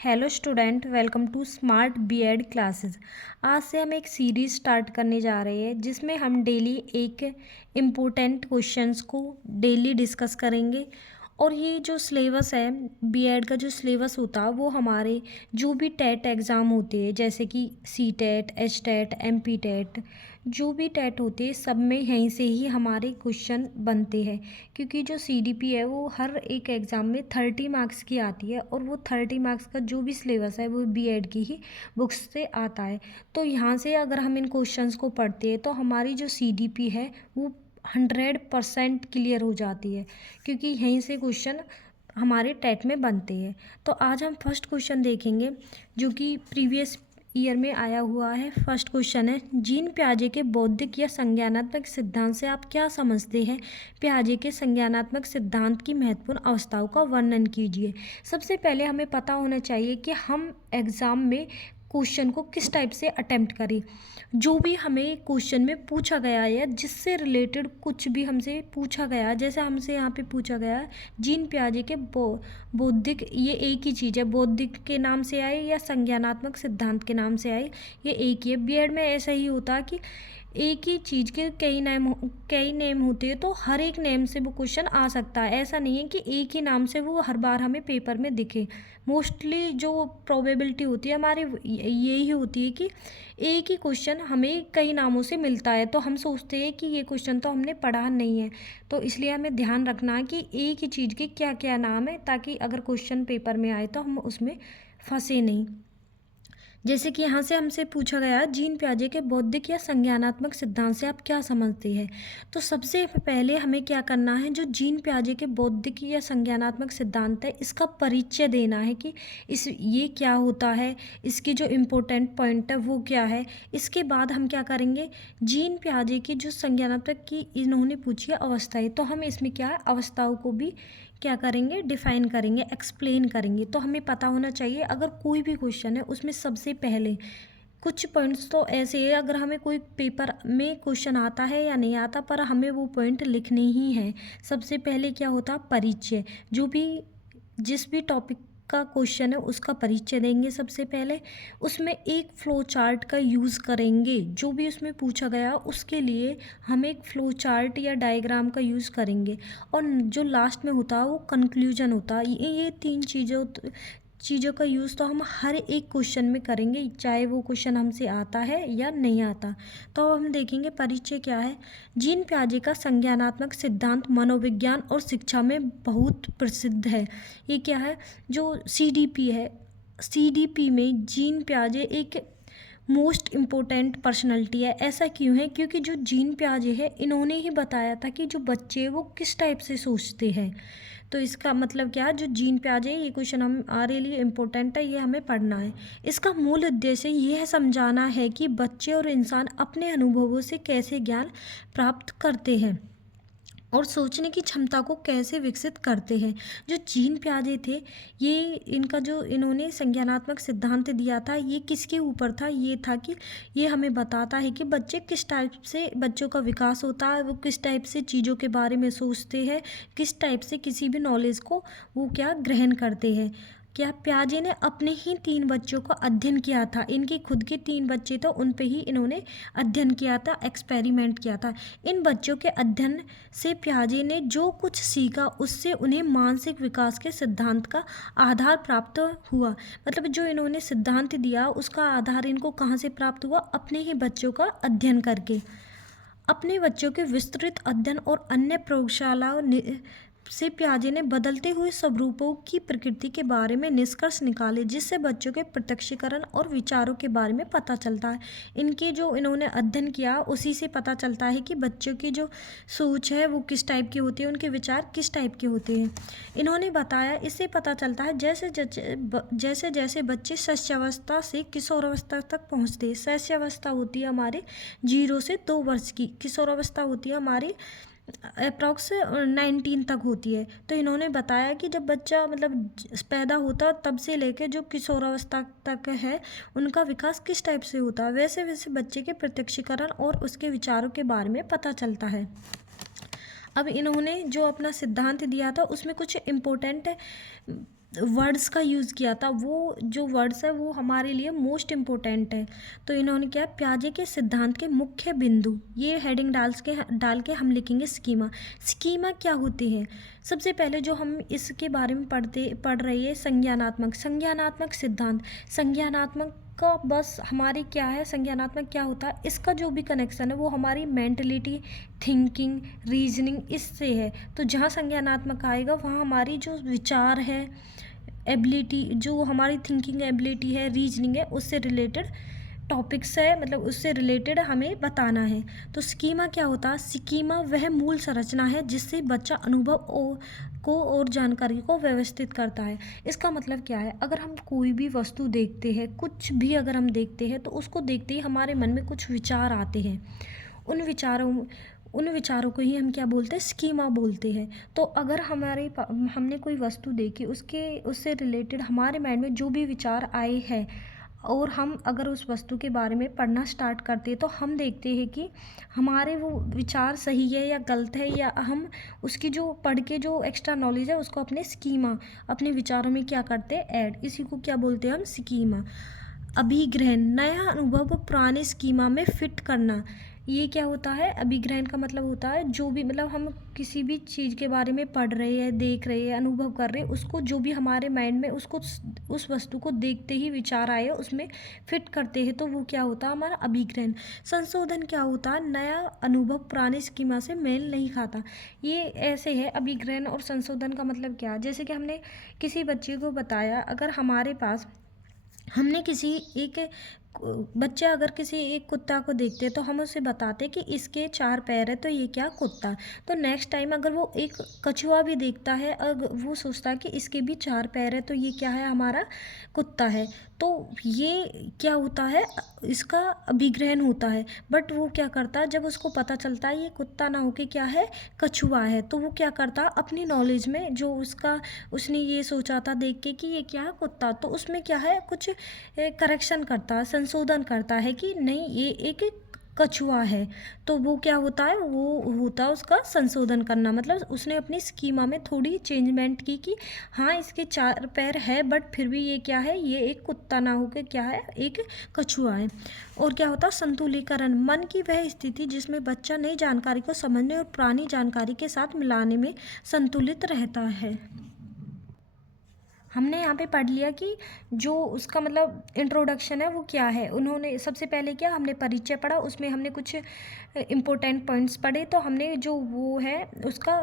Hello student, welcome to smart B Ed classes. आज से हम एक सीरीज़ स्टार्ट करने जा रहे हैं जिसमें हम डेली एक इम्पोर्टेंट क्वेश्चंस को डेली डिस्कस करेंगे। और ये जो सिलेबस है, बीएड का जो सिलेबस होता है वो हमारे जो भी टेट एग्ज़ाम होते हैं जैसे कि C TET, H TET, MP TET, जो भी टेट होते हैं सब में यहीं से ही हमारे क्वेश्चन बनते हैं। क्योंकि जो सीडीपी है वो हर एक एग्ज़ाम में 30 मार्क्स की आती है और वो 30 मार्क्स का जो भी सिलेबस है वो बीएड की ही बुक्स से आता है। तो यहाँ से अगर हम इन क्वेश्चंस को पढ़ते हैं तो हमारी जो सीडीपी है वो 100% क्लियर हो जाती है, क्योंकि यहीं से क्वेश्चन हमारे टेट में बनते हैं। तो आज हम फर्स्ट क्वेश्चन देखेंगे जो कि प्रीवियस ईयर में आया हुआ है। फर्स्ट क्वेश्चन है, जीन पियाजे के बौद्धिक या संज्ञानात्मक सिद्धांत से आप क्या समझते हैं? पियाजे के संज्ञानात्मक सिद्धांत की महत्वपूर्ण अवस्थाओं का वर्णन कीजिए। सबसे पहले हमें पता होना चाहिए कि हम एग्ज़ाम में क्वेश्चन को किस टाइप से अटेम्प्ट करें। जो भी हमें क्वेश्चन में पूछा गया है या जिससे रिलेटेड कुछ भी हमसे पूछा गया, जैसे हमसे यहाँ पे पूछा गया जीन पियाजे के बौद्धिक, ये एक ही चीज़ है, बौद्धिक के नाम से आए या संज्ञानात्मक सिद्धांत के नाम से आए, ये एक ही है। बीएड में ऐसा ही होता है कि एक ही चीज़ के कई नेम होते हैं, तो हर एक नेम से वो क्वेश्चन आ सकता है। ऐसा नहीं है कि एक ही नाम से वो हर बार हमें पेपर में दिखे। मोस्टली जो प्रोबेबिलिटी होती है हमारी यही होती है कि एक ही क्वेश्चन हमें कई नामों से मिलता है, तो हम सोचते हैं कि ये क्वेश्चन तो हमने पढ़ा नहीं है। तो इसलिए हमें ध्यान रखना है कि एक ही चीज़ के क्या क्या नाम है, ताकि अगर क्वेश्चन पेपर में आए तो हम उसमें फंसे नहीं। जैसे कि यहाँ से हमसे पूछा गया, जीन पियाजे के बौद्धिक या संज्ञानात्मक सिद्धांत से आप क्या समझते हैं? तो सबसे पहले हमें क्या करना है, जो जीन पियाजे के बौद्धिक या संज्ञानात्मक सिद्धांत है इसका परिचय देना है कि ये क्या होता है, इसकी जो इम्पोर्टेंट पॉइंट है वो क्या है। इसके बाद हम क्या करेंगे, जीन पियाजे की जो संज्ञानात्मक की इन्होंने पूछी है अवस्थाएं, तो हम इसमें क्या है अवस्थाओं को भी क्या करेंगे, डिफाइन करेंगे, एक्सप्लेन करेंगे। तो हमें पता होना चाहिए अगर कोई भी क्वेश्चन है उसमें सबसे पहले कुछ पॉइंट्स तो ऐसे है, अगर हमें कोई पेपर में क्वेश्चन आता है या नहीं आता, पर हमें वो पॉइंट लिखने ही हैं। सबसे पहले क्या होता, परिचय। जो भी जिस भी टॉपिक का क्वेश्चन है उसका परिचय देंगे सबसे पहले। उसमें एक फ्लो चार्ट का यूज़ करेंगे, जो भी उसमें पूछा गया उसके लिए हम एक फ्लो चार्ट या डायग्राम का यूज़ करेंगे। और जो लास्ट में होता है वो कंक्लूजन होता है। ये तीन चीज़ों का यूज़ तो हम हर एक क्वेश्चन में करेंगे, चाहे वो क्वेश्चन हमसे आता है या नहीं आता। तो हम देखेंगे परिचय क्या है। जीन पियाजे का संज्ञानात्मक सिद्धांत मनोविज्ञान और शिक्षा में बहुत प्रसिद्ध है। ये क्या है, जो सीडीपी है, सीडीपी में जीन पियाजे एक मोस्ट इम्पोर्टेंट पर्सनैलिटी है। ऐसा क्यों है, क्योंकि जो जीन पियाजे है इन्होंने ही बताया था कि जो बच्चे वो किस टाइप से सोचते हैं। तो इसका मतलब क्या है, जो जीन पियाजे, ये क्वेश्चन हमारे लिए इम्पोर्टेंट है, ये हमें पढ़ना है। इसका मूल उद्देश्य यह समझाना है कि बच्चे और इंसान अपने अनुभवों से कैसे ज्ञान प्राप्त करते हैं और सोचने की क्षमता को कैसे विकसित करते हैं। जो जीन पियाजे थे, ये इनका जो इन्होंने संज्ञानात्मक सिद्धांत दिया था, ये किसके ऊपर था, ये था कि ये हमें बताता है कि बच्चे किस टाइप से, बच्चों का विकास होता है, वो किस टाइप से चीज़ों के बारे में सोचते हैं, किस टाइप से किसी भी नॉलेज को वो क्या ग्रहण करते हैं। क्या पियाजे ने अपने ही 3 बच्चों का अध्ययन किया था, इनके खुद के 3 बच्चे तो उन पे ही इन्होंने अध्ययन किया था, एक्सपेरिमेंट किया था। इन बच्चों के अध्ययन से पियाजे ने जो कुछ सीखा उससे उन्हें मानसिक विकास के सिद्धांत का आधार प्राप्त हुआ। मतलब जो इन्होंने सिद्धांत दिया उसका आधार इनको कहाँ से प्राप्त हुआ, अपने ही बच्चों का अध्ययन करके। अपने बच्चों के विस्तृत अध्ययन और अन्य प्रयोगशालाओं से पियाजे ने बदलते हुए स्वरूपों की प्रकृति के बारे में निष्कर्ष निकाले, जिससे बच्चों के प्रत्यक्षीकरण और विचारों के बारे में पता चलता है। इनके जो इन्होंने अध्ययन किया उसी से पता चलता है कि बच्चों की जो सोच है वो किस टाइप की होती है, उनके विचार किस टाइप के होते हैं। इन्होंने बताया, इससे पता चलता है जैसे जैसे बच्चे शैशवावस्था से किशोरावस्था तक पहुँचते हैं। शैशवावस्था होती है हमारे 0 से 2 वर्ष की, किशोरावस्था होती है हमारी अप्रॉक्स 19 तक होती है। तो इन्होंने बताया कि जब बच्चा मतलब पैदा होता तब से लेकर जो किशोरावस्था तक है उनका विकास किस टाइप से होता है, वैसे वैसे बच्चे के प्रत्यक्षीकरण और उसके विचारों के बारे में पता चलता है। अब इन्होंने जो अपना सिद्धांत दिया था उसमें कुछ इम्पोर्टेंट वर्ड्स का यूज़ किया था, वो जो वर्ड्स है वो हमारे लिए मोस्ट इम्पोर्टेंट है। तो इन्होंने क्या, प्याजे के सिद्धांत के मुख्य बिंदु, ये हेडिंग डाल के हम लिखेंगे स्कीमा। स्कीमा क्या होती है? सबसे पहले जो हम इसके बारे में पढ़ रहे हैं, संज्ञानात्मक सिद्धांत। संज्ञानात्मक का बस हमारी क्या है, संज्ञानात्मक क्या होता है, इसका जो भी कनेक्शन है वो हमारी मेंटलिटी, थिंकिंग, रीजनिंग इससे है। तो जहाँ संज्ञानात्मक आएगा वहाँ हमारी जो विचार है, एबिलिटी, जो हमारी थिंकिंग एबिलिटी है, रीजनिंग है, उससे रिलेटेड टॉपिक्स है, मतलब उससे रिलेटेड हमें बताना है। तो स्कीमा क्या होता है? स्कीमा वह मूल संरचना है जिससे बच्चा अनुभव को और जानकारी को व्यवस्थित करता है। इसका मतलब क्या है? अगर हम कोई भी वस्तु देखते हैं, कुछ भी अगर हम देखते हैं, तो उसको देखते ही हमारे मन में कुछ विचार आते हैं। उन विचारों को ही हम क्या बोलते हैं? स्कीमा बोलते हैं। तो अगर हमने कोई वस्तु देखी, उससे रिलेटेड हमारे माइंड में जो भी विचार आए हैं, और हम अगर उस वस्तु के बारे में पढ़ना स्टार्ट करते हैं, तो हम देखते हैं कि हमारे वो विचार सही है या गलत है, या हम उसकी जो पढ़ के जो एक्स्ट्रा नॉलेज है उसको अपने विचारों में क्या करते हैं? ऐड। इसी को क्या बोलते हैं हम? स्कीमा। अभिग्रहण, नया अनुभव को पुराने स्कीमा में फिट करना। ये क्या होता है? अभिग्रहण का मतलब होता है जो भी, मतलब हम किसी भी चीज़ के बारे में पढ़ रहे हैं, देख रहे हैं, अनुभव कर रहे हैं, उसको जो भी हमारे माइंड में उस वस्तु को देखते ही विचार आए उसमें फिट करते हैं, तो वो क्या होता है? हमारा अभिग्रहण। संशोधन क्या होता है? नया अनुभव पुराने स्कीमा से मेल नहीं खाता। ये ऐसे है, अभिग्रहण और संशोधन का मतलब क्या? जैसे कि हमने किसी बच्चे को बताया, अगर हमारे पास हमने किसी एक बच्चे अगर किसी एक कुत्ता को देखते हैं, तो हम उसे बताते कि इसके 4 पैर है, तो ये क्या, कुत्ता। तो नेक्स्ट टाइम अगर वो एक कछुआ भी देखता है, अगर वो सोचता है कि इसके भी 4 पैर है, तो ये क्या है, हमारा कुत्ता है। तो ये क्या होता है? इसका अभिग्रहण होता है। बट वो क्या करता है, जब उसको पता चलता है ये कुत्ता ना होके क्या है, कछुआ है, तो वो क्या करता है, अपनी नॉलेज में जो उसने ये सोचा था देख के कि ये क्या है, कुत्ता, तो उसमें क्या है, कुछ करेक्शन करता है, संशोधन करता है कि नहीं ये एक कछुआ है। तो वो क्या होता है, वो होता है उसका संशोधन करना, मतलब उसने अपनी स्कीमा में थोड़ी चेंजमेंट की कि हाँ इसके 4 पैर है, बट फिर भी ये क्या है, ये एक कुत्ता ना होकर क्या है, एक कछुआ है। और क्या होता है? संतुलीकरण, मन की वह स्थिति जिसमें बच्चा नई जानकारी को समझने और पुरानी जानकारी के साथ मिलाने में संतुलित रहता है। हमने यहाँ पे पढ़ लिया कि जो उसका मतलब इंट्रोडक्शन है वो क्या है। उन्होंने सबसे पहले क्या, हमने परिचय पढ़ा, उसमें हमने कुछ इम्पोर्टेंट पॉइंट्स पढ़े, तो हमने जो वो है उसका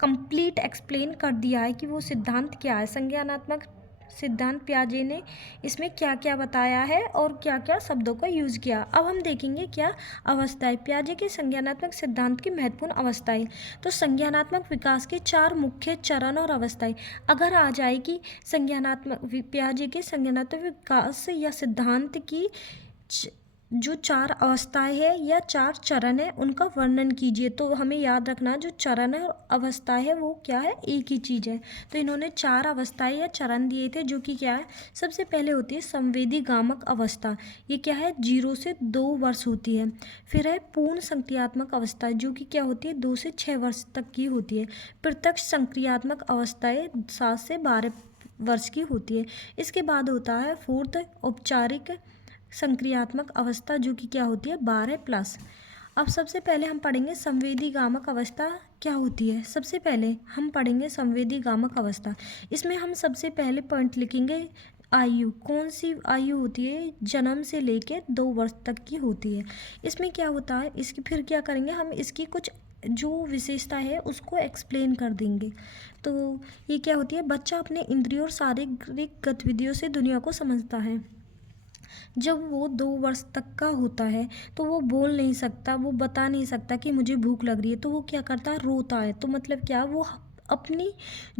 कंप्लीट एक्सप्लेन कर दिया है कि वो सिद्धांत क्या है, संज्ञानात्मक सिद्धांत पियाजे ने इसमें क्या क्या बताया है और क्या क्या शब्दों का यूज़ किया। अब हम देखेंगे क्या अवस्थाएं, पियाजे के संज्ञानात्मक सिद्धांत की महत्वपूर्ण अवस्थाएं। तो संज्ञानात्मक विकास के 4 मुख्य चरण और अवस्थाएं अगर आ जाएगी, पियाजे के संज्ञानात्मक विकास या सिद्धांत की जो 4 अवस्थाएं हैं या 4 चरण है उनका वर्णन कीजिए। तो हमें याद रखना जो चरण है और अवस्थाएं है वो क्या है, एक ही चीज़ है। तो इन्होंने 4 अवस्थाएं या चरण दिए थे, जो कि क्या है, सबसे पहले होती है संवेदी गामक अवस्था, ये क्या है, 0 से 2 वर्ष होती है। फिर है पूर्ण संक्रियात्मक अवस्था, जो कि क्या होती है, 2 से 6 वर्ष तक की होती है। प्रत्यक्ष संक्रियात्मक अवस्थाएं 7 से 12 वर्ष की होती है। इसके बाद होता है फोर्थ औपचारिक संक्रियात्मक अवस्था, जो कि क्या होती है, 12+। अब सबसे पहले हम पढ़ेंगे संवेदी गामक अवस्था क्या होती है। सबसे पहले हम पढ़ेंगे संवेदी गामक अवस्था। इसमें हम सबसे पहले पॉइंट लिखेंगे आयु, कौन सी आयु होती है, जन्म से लेकर 2 वर्ष तक की होती है। इसमें क्या होता है, इसकी फिर क्या करेंगे, हम इसकी कुछ जो विशेषता है उसको एक्सप्लेन कर देंगे। तो ये क्या होती है, बच्चा अपने इंद्रियों और शारीरिक गतिविधियों से दुनिया को समझता है। जब वो 2 वर्ष तक का होता है तो वो बोल नहीं सकता, वो बता नहीं सकता कि मुझे भूख लग रही है, तो वो क्या करता है, रोता है। तो मतलब क्या, वो अपनी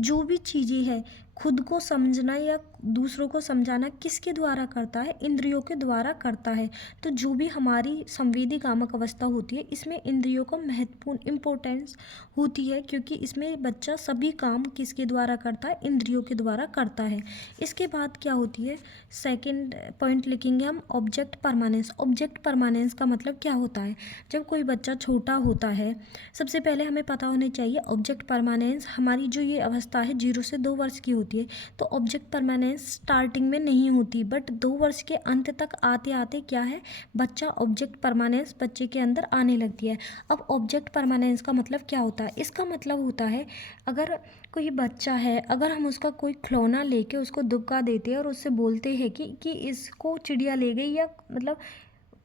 जो भी चीज़ें हैं खुद को समझना या दूसरों को समझाना किसके द्वारा करता है? इंद्रियों के द्वारा करता है। तो जो भी हमारी संवेदी कामक अवस्था होती है, इसमें इंद्रियों का महत्वपूर्ण इम्पोर्टेंस होती है, क्योंकि इसमें बच्चा सभी काम किसके द्वारा करता है? इंद्रियों के द्वारा करता है। इसके बाद क्या होती है? सेकंड पॉइंट लिखेंगे हम, ऑब्जेक्ट परमानेंस। ऑब्जेक्ट परमानेंस का मतलब क्या होता है? जब कोई बच्चा छोटा होता है, सबसे पहले हमें पता होनी चाहिए ऑब्जेक्ट परमानेंस हमारी जो ये अवस्था है 0 से 2 वर्ष की होती है। तो ऑब्जेक्ट परमानेंस स्टार्टिंग में नहीं होती, बट 2 वर्ष के अंत तक आते आते क्या है, बच्चा ऑब्जेक्ट परमानेंस बच्चे के अंदर आने लगती है। अब ऑब्जेक्ट परमानेंस का मतलब क्या होता है? इसका मतलब होता है, अगर कोई बच्चा है, अगर हम उसका कोई खिलौना लेके उसको दुबका देते हैं और उससे बोलते हैं कि इसको चिड़िया ले गई, या मतलब,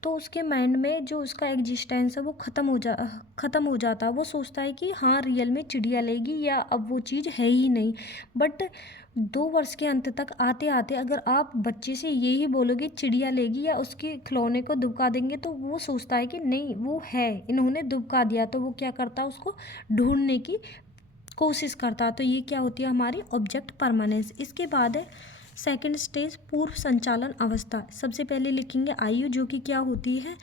तो उसके माइंड में जो उसका एग्जिस्टेंस है वो ख़त्म हो जाता। वो सोचता है कि हाँ रियल में चिड़िया लेगी, या अब वो चीज़ है ही नहीं। बट 2 वर्ष के अंत तक आते आते अगर आप बच्चे से यही बोलोगे चिड़िया लेगी, या उसके खिलौने को दुबका देंगे, तो वो सोचता है कि नहीं वो है, इन्होंने दुबका दिया। तो वो क्या करता है? उसको ढूंढने की कोशिश करता। तो ये क्या होती है? हमारी ऑब्जेक्ट परमानेंस। इसके बाद है सेकंड स्टेज, पूर्व संचालन अवस्था। सबसे पहले लिखेंगे आयु, जो कि क्या होती है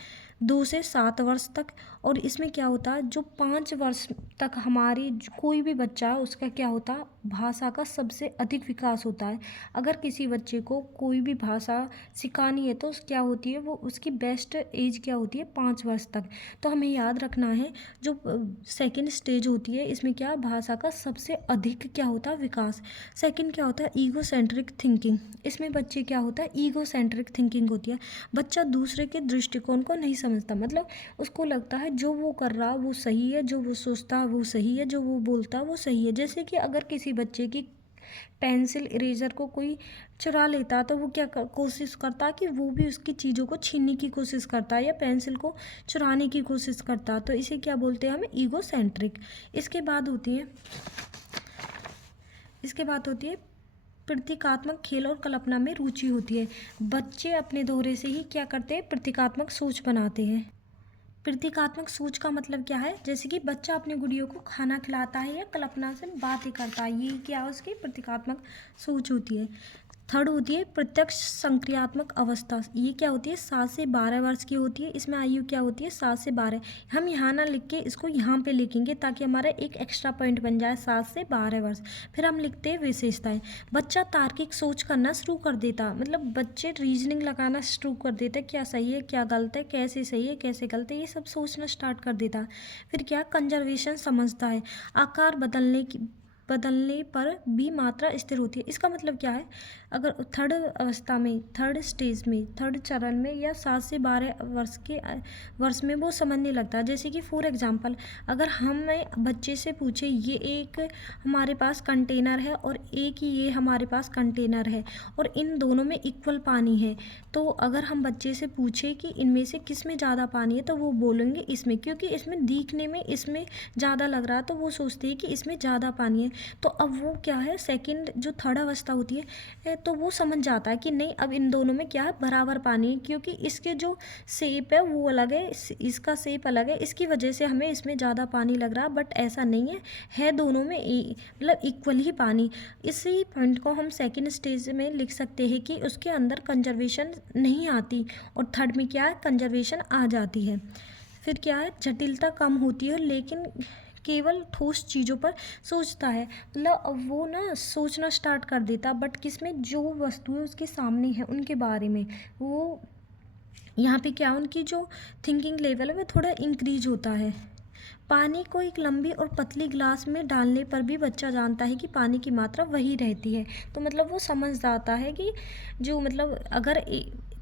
2 से 7 वर्ष तक। और इसमें क्या होता है, जो 5 वर्ष तक हमारी कोई भी बच्चा है उसका क्या होता है, भाषा का सबसे अधिक विकास होता है। अगर किसी बच्चे को कोई भी भाषा सिखानी है तो क्या होती है, वो उसकी बेस्ट एज क्या होती है, 5 वर्ष तक। तो हमें याद रखना है, जो सेकंड स्टेज होती है इसमें क्या, भाषा का सबसे अधिक क्या होता है, विकास। सेकंड क्या होता है, ईगो सेंट्रिक थिंकिंग। इसमें बच्चे क्या होता है, ईगो सेंट्रिक थिंकिंग होती है। बच्चा दूसरे के दृष्टिकोण को नहीं समझता, मतलब उसको लगता है जो वो कर रहा वो सही है, जो वो सोचता है वो सही है, जो वो बोलता है वो सही है। जैसे कि अगर किसी बच्चे की पेंसिल इरेजर को कोई चुरा लेता, तो वो क्या कोशिश करता कि वो भी उसकी चीज़ों को छीनने की कोशिश करता, या पेंसिल को चुराने की कोशिश करता। तो इसे क्या बोलते हैं हम, ईगो सेंट्रिक। इसके बाद होती है प्रतीकात्मक खेल और कल्पना में रुचि होती है। बच्चे अपने दोहरे से ही क्या करते हैं, प्रतीकात्मक सोच बनाते हैं। प्रतीकात्मक सोच का मतलब क्या है, जैसे कि बच्चा अपनी गुड़ियों को खाना खिलाता है या कल्पना से बातें करता है, ये क्या है, उसकी प्रतीकात्मक सोच होती है। थर्ड होती है प्रत्यक्ष संक्रियात्मक अवस्था। ये क्या होती है, 7 से 12 वर्ष की होती है। इसमें आयु क्या होती है, 7 से 12। हम यहाँ ना लिख के इसको यहाँ पे लिखेंगे ताकि हमारा एक एक्स्ट्रा पॉइंट बन जाए, 7 से 12 वर्ष। फिर हम लिखते हैं विशेषताएं। बच्चा तार्किक सोच करना शुरू कर देता, मतलब बच्चे रीजनिंग लगाना शुरू कर देते, क्या सही है क्या गलत है, कैसे सही है कैसे गलत है, ये सब सोचना स्टार्ट कर देता। फिर क्या, कंजर्वेशन समझता है। आकार बदलने पर भी मात्रा स्थिर होती है। इसका मतलब क्या है, अगर थर्ड स्टेज में, थर्ड चरण में, या 7 से 12 वर्ष में वो समझने लगता है। जैसे कि फॉर एग्जांपल, अगर हमें बच्चे से पूछे ये एक हमारे पास कंटेनर है और एक ही ये हमारे पास कंटेनर है, और इन दोनों में इक्वल पानी है, तो अगर हम बच्चे से पूछे कि इनमें से किस में ज़्यादा पानी है, तो वो बोलेंगे इसमें, क्योंकि इसमें दिखने में इसमें ज़्यादा लग रहा है, तो वो सोचते हैं कि इसमें ज़्यादा पानी है। तो अब वो क्या है, सेकंड जो थर्ड अवस्था होती है, तो वो समझ जाता है कि नहीं, अब इन दोनों में क्या है, बराबर पानी है, क्योंकि इसके जो शेप है वो अलग है, इसका शेप अलग है, इसकी वजह से हमें इसमें ज़्यादा पानी लग रहा है, बट ऐसा नहीं है दोनों में मतलब इक्वल ही पानी। इसी पॉइंट को हम सेकंड स्टेज में लिख सकते हैं कि उसके अंदर कंजर्वेशन नहीं आती, और थर्ड में क्या है, कंजर्वेशन आ जाती है। फिर क्या है, जटिलता कम होती है, लेकिन केवल ठोस चीज़ों पर सोचता है, मतलब अब वो ना सोचना स्टार्ट कर देता, बट किसमें, जो वस्तुएं उसके सामने हैं उनके बारे में। वो यहाँ पे क्या, उनकी जो थिंकिंग लेवल है वो थोड़ा इंक्रीज होता है। पानी को एक लंबी और पतली ग्लास में डालने पर भी बच्चा जानता है कि पानी की मात्रा वही रहती है। तो मतलब वो समझ जाता है कि जो, मतलब अगर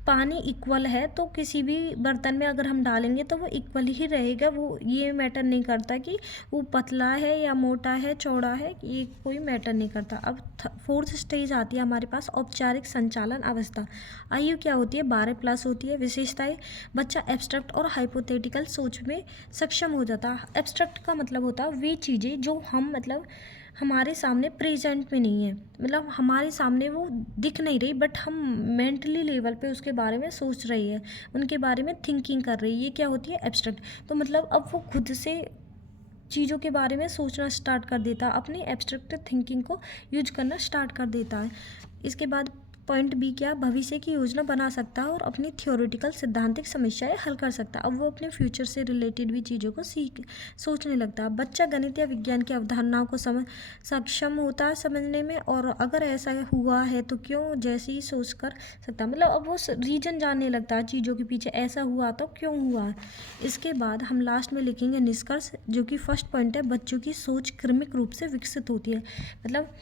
पानी इक्वल है तो किसी भी बर्तन में अगर हम डालेंगे तो वो इक्वल ही रहेगा, वो ये मैटर नहीं करता कि वो पतला है या मोटा है चौड़ा है, ये कोई मैटर नहीं करता। अब फोर्थ स्टेज आती है हमारे पास, औपचारिक संचालन अवस्था। आयु क्या होती है, 12+ होती है। विशेषताएं, बच्चा एब्स्ट्रैक्ट और हाइपोथेटिकल सोच में सक्षम हो जाता है। एब्स्ट्रैक्ट का मतलब होता है वे चीज़ें जो हम, मतलब हमारे सामने प्रेजेंट में नहीं है, मतलब हमारे सामने वो दिख नहीं रही, बट हम मेंटली लेवल पे उसके बारे में सोच रही है, उनके बारे में थिंकिंग कर रही है, ये क्या होती है, एब्स्ट्रैक्ट। तो मतलब अब वो खुद से चीज़ों के बारे में सोचना स्टार्ट कर देता है, अपनी एब्स्ट्रैक्ट थिंकिंग को यूज करना स्टार्ट कर देता है। इसके बाद पॉइंट बी क्या, भविष्य की योजना बना सकता है और अपनी थियोरेटिकल सिद्धांतिक समस्याएं हल कर सकता है। अब वो अपने फ्यूचर से रिलेटेड भी चीज़ों को सोचने लगता है। बच्चा गणित या विज्ञान की अवधारणाओं को सक्षम होता है समझने में, और अगर ऐसा हुआ है तो क्यों, जैसे ही सोच कर सकता है। मतलब अब वो रीजन जानने लगता है चीज़ों के पीछे, ऐसा हुआ तो क्यों हुआ। इसके बाद हम लास्ट में लिखेंगे निष्कर्ष, जो कि फर्स्ट पॉइंट है, बच्चों की सोच क्रमिक रूप से विकसित होती है। मतलब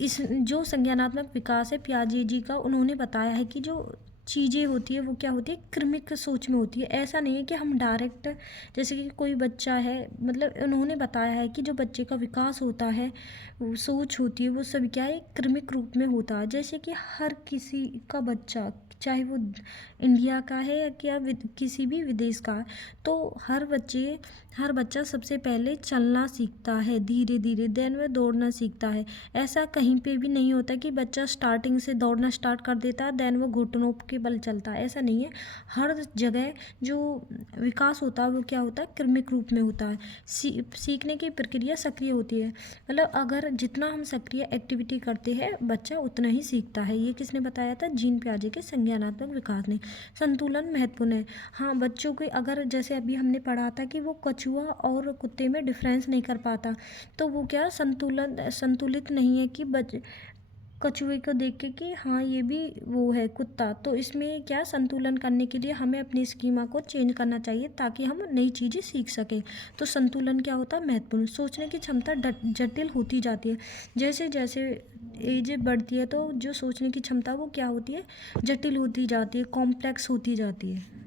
इस जो संज्ञानात्मक विकास है पियाजे जी का, उन्होंने बताया है कि जो चीज़ें होती है वो क्या होती है, क्रमिक सोच में होती है। ऐसा नहीं है कि हम डायरेक्ट, जैसे कि कोई बच्चा है, मतलब उन्होंने बताया है कि जो बच्चे का विकास होता है, वो सोच होती है, वो सब क्या है, क्रमिक रूप में होता है। जैसे कि हर किसी का बच्चा, चाहे वो इंडिया का है या क्या किसी भी विदेश का है, तो हर बच्चा सबसे पहले चलना सीखता है धीरे धीरे, देन वह दौड़ना सीखता है। ऐसा कहीं पे भी नहीं होता कि बच्चा स्टार्टिंग से दौड़ना स्टार्ट कर देता है देन वो घुटनों के बल चलता है, ऐसा नहीं है। हर जगह जो विकास होता है वो क्या होता है, क्रमिक रूप में होता है। सीखने की प्रक्रिया सक्रिय होती है। मतलब अगर जितना हम सक्रिय एक्टिविटी करते हैं बच्चा उतना ही सीखता है। ये किसने बताया था, जीन पियाजे के संज्ञानात्मक विकास ने। संतुलन महत्वपूर्ण है। हाँ, बच्चों के अगर जैसे अभी हमने पढ़ा था कि वो कछुआ और कुत्ते में डिफरेंस नहीं कर पाता, तो वो क्या संतुलित नहीं है कि कछुए को देख के कि हाँ ये भी वो है कुत्ता। तो इसमें क्या, संतुलन करने के लिए हमें अपनी स्कीमा को चेंज करना चाहिए ताकि हम नई चीज़ें सीख सकें। तो संतुलन क्या होता है, महत्वपूर्ण। सोचने की क्षमता जटिल होती जाती है। जैसे जैसे एज बढ़ती है तो जो सोचने की क्षमता वो क्या होती है, जटिल होती जाती है, कॉम्प्लेक्स होती जाती है।